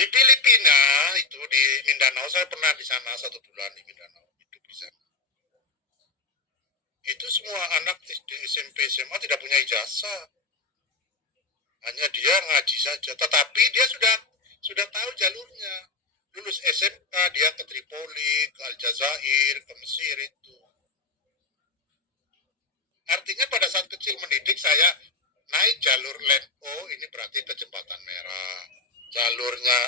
Di Filipina itu di Mindanao, saya pernah di sana 1 bulan di Mindanao, hidup di sana. Itu semua anak SD, SMP, SMA tidak punya ijazah, hanya dia ngaji saja. Tetapi dia sudah tahu jalurnya. Lulus SMK dia ke Tripoli, ke Aljazair, ke Mesir itu. Artinya pada saat kecil mendidik saya naik jalur Lempo ini berarti ke Jembatan Merah. Jalurnya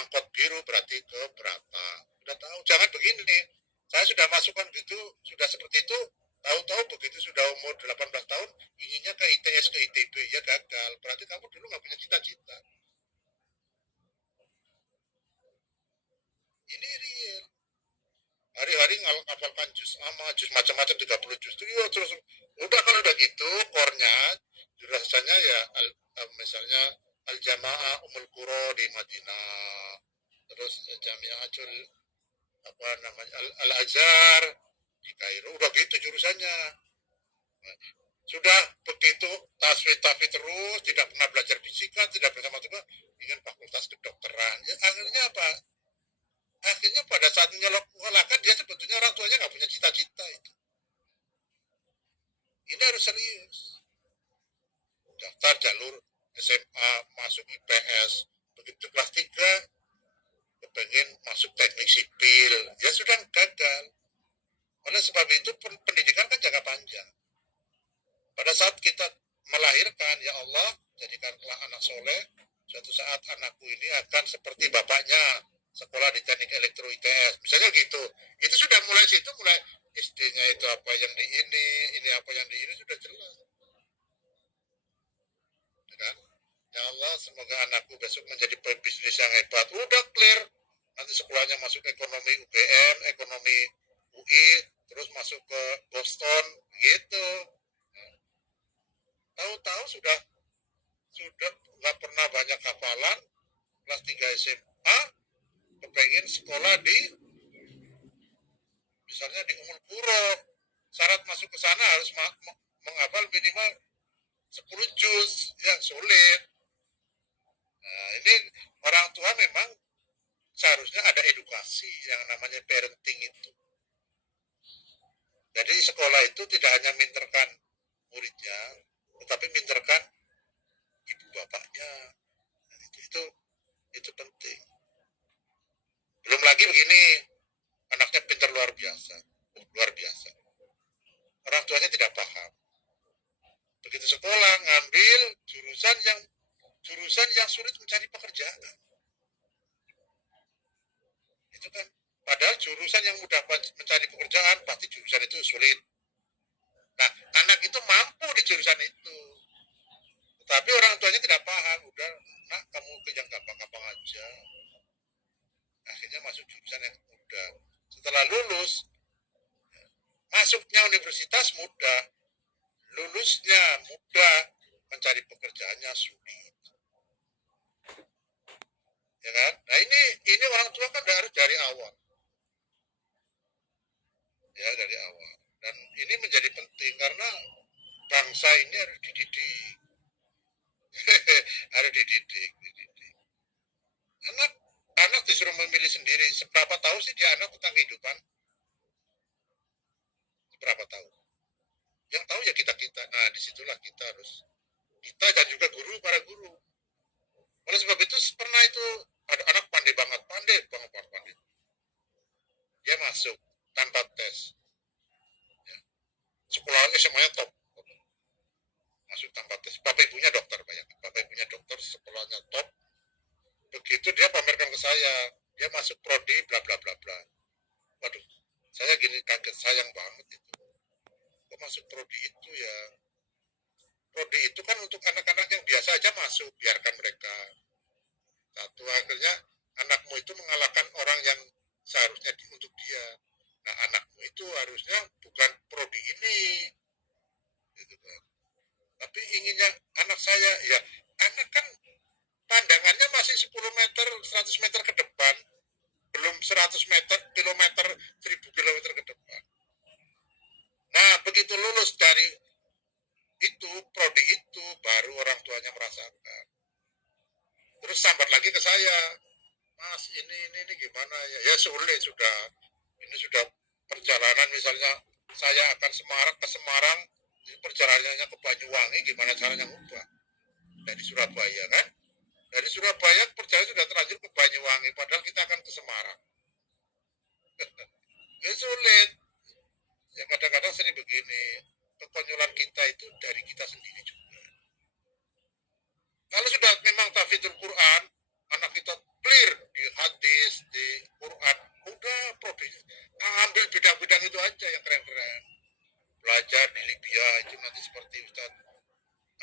angkot biru berarti ke Brata. Sudah tahu, jangan begini. Saya sudah masukkan gitu, sudah seperti itu, tahu-tahu begitu sudah umur 18 tahun, inginnya ke ITS, ke ITB, ya gagal. Berarti kamu dulu nggak punya cita-cita. Ini real. Hari-hari ngafalkan juz ama, juz macam-macam 30 juz itu, ya terus. Udah kalau udah gitu, core-nya, rasanya ya, misalnya Al-Jamaah Umul Qura di Madinah, terus Jamiatul apa namanya Al-Azhar di Kairo, udah gitu jurusannya. Sudah begitu tasfid terus, tidak pernah belajar fisika, tidak pernah matematika, ingin fakultas kedokteran. Ya, akhirnya apa? Akhirnya pada saat menyelokkan dia sebetulnya orang tuanya nggak punya cita-cita itu. Ini harus serius. Daftar jalur SMA, masuk IPS, begitu kelas 3, kepengen masuk teknik sipil, ya sudah gagal. Oleh sebab itu pendidikan kan jangka panjang. Pada saat kita melahirkan, ya Allah, jadikanlah anak soleh, suatu saat anakku ini akan seperti bapaknya, sekolah di teknik elektro ITS, misalnya gitu. Itu sudah mulai situ, mulai SD-nya itu apa yang di ini apa yang di ini, sudah jelas. Ya kan? Ya Allah, semoga anakku besok menjadi pebisnis yang hebat. Udah clear. Nanti sekolahnya masuk ekonomi UGM, ekonomi UI, terus masuk ke Boston, gitu. Tahu-tahu sudah nggak pernah banyak hafalan, kelas 3 SMA, kepengen sekolah di misalnya di Umul Qura, syarat masuk ke sana harus menghafal minimal 10 juz, ya sulit. Nah, ini orang tua memang seharusnya ada edukasi yang namanya parenting itu. Jadi sekolah itu tidak hanya minterkan muridnya, tetapi minterkan ibu bapaknya. Nah, itu penting. Belum lagi begini, anaknya pintar luar biasa, luar biasa. Orang tuanya tidak paham. Begitu sekolah ngambil jurusan yang sulit mencari pekerjaan. Itu kan padahal jurusan yang mudah mencari pekerjaan pasti jurusan itu sulit. Nah, anak itu mampu di jurusan itu. Tetapi orang tuanya tidak paham, udah, nak kamu ke yang gampang-gampang aja. Akhirnya masuk jurusan yang mudah. Setelah lulus, masuknya universitas mudah, lulusnya mudah, mencari pekerjaannya sulit. Ya kan? Nah ini orang tua kan harus dari awal. Ya dari awal. Dan ini menjadi penting karena bangsa ini harus dididik. Harus dididik. Anak disuruh memilih sendiri. Seberapa tahu sih dia anak tentang kehidupan? Seberapa tahu? Yang tahu ya kita-kita. Nah disitulah kita dan juga guru, para guru. Oleh sebab itu pernah itu ada anak pandai banget. Dia masuk tanpa tes. Ya. Sekolahnya semuanya top. Masuk tanpa tes. Bapak ibunya dokter, bayangkan. Bapak ibunya dokter, sekolahnya top. Begitu dia pamerkan ke saya, dia masuk prodi bla bla bla bla. Waduh, saya gini kaget, sayang banget itu. Kok masuk prodi itu ya? Prodi itu kan untuk anak-anak yang biasa aja masuk, biarkan mereka. Satu akhirnya anakmu itu mengalahkan orang yang seharusnya untuk dia. Nah anakmu itu harusnya bukan prodi ini, gitu kan. Tapi inginnya anak saya, ya anak kan pandangannya masih 10 meter, 100 meter ke depan, belum 100 meter, kilometer, 1000 kilometer ke depan. Nah, begitu lulus dari itu, prodi itu, baru orang tuanya merasakan. Terus sambat lagi ke saya, Mas ini gimana ya? Ya sulit sudah. Ini sudah perjalanan misalnya saya akan ke Semarang, perjalanannya ke Banyuwangi, gimana caranya ngubah? Dari Surabaya kan? Dari Surabaya perjalanan sudah terlanjur ke Banyuwangi, padahal kita akan ke Semarang. Ya sulit. Ya kadang-kadang sering begini. Kekonyolan kita itu dari kita sendiri juga. Kalau sudah memang tafidul Quran, anak kita clear di hadis, di Quran, udah prodinya. Ambil bidang-bidang itu aja yang keren-keren. Belajar di Libya itu nanti seperti Ustaz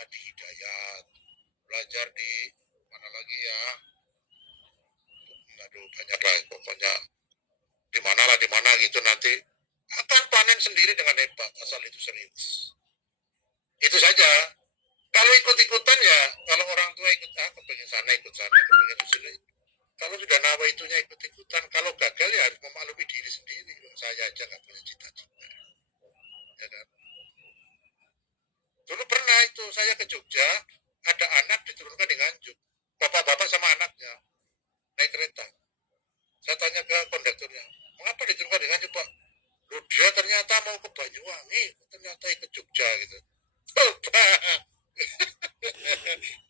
Adi Hidayat. Belajar di mana lagi ya? Aduh banyak lah pokoknya. Di mana gitu nanti akan panen sendiri dengan hebat asal itu serius. Itu saja. Kalau ikut-ikutan ya, kalau orang tua ikut kepengen sana, kepengen sini. Kalau sudah nawa itunya ikut-ikutan, kalau gagal ya harus memaklumi diri sendiri. Saya aja nggak punya cita-cita. Ya kan? Dulu pernah itu saya ke Jogja, ada anak diturunkan di Nganjuk. Bapak-bapak sama anaknya naik kereta. Saya tanya ke kondekturnya, mengapa diturunkan di Nganjuk Pak? Loh, dia ternyata mau ke Banyuwangi, ternyata ikut Jogja gitu. Coba.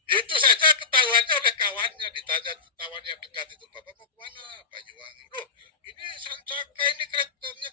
Itu saja ketahuannya oleh kawannya, ditanya kawan yang dekat itu, Bapak mau kemana? Banyuwangi. Loh, ini Sancaka, ini keretanya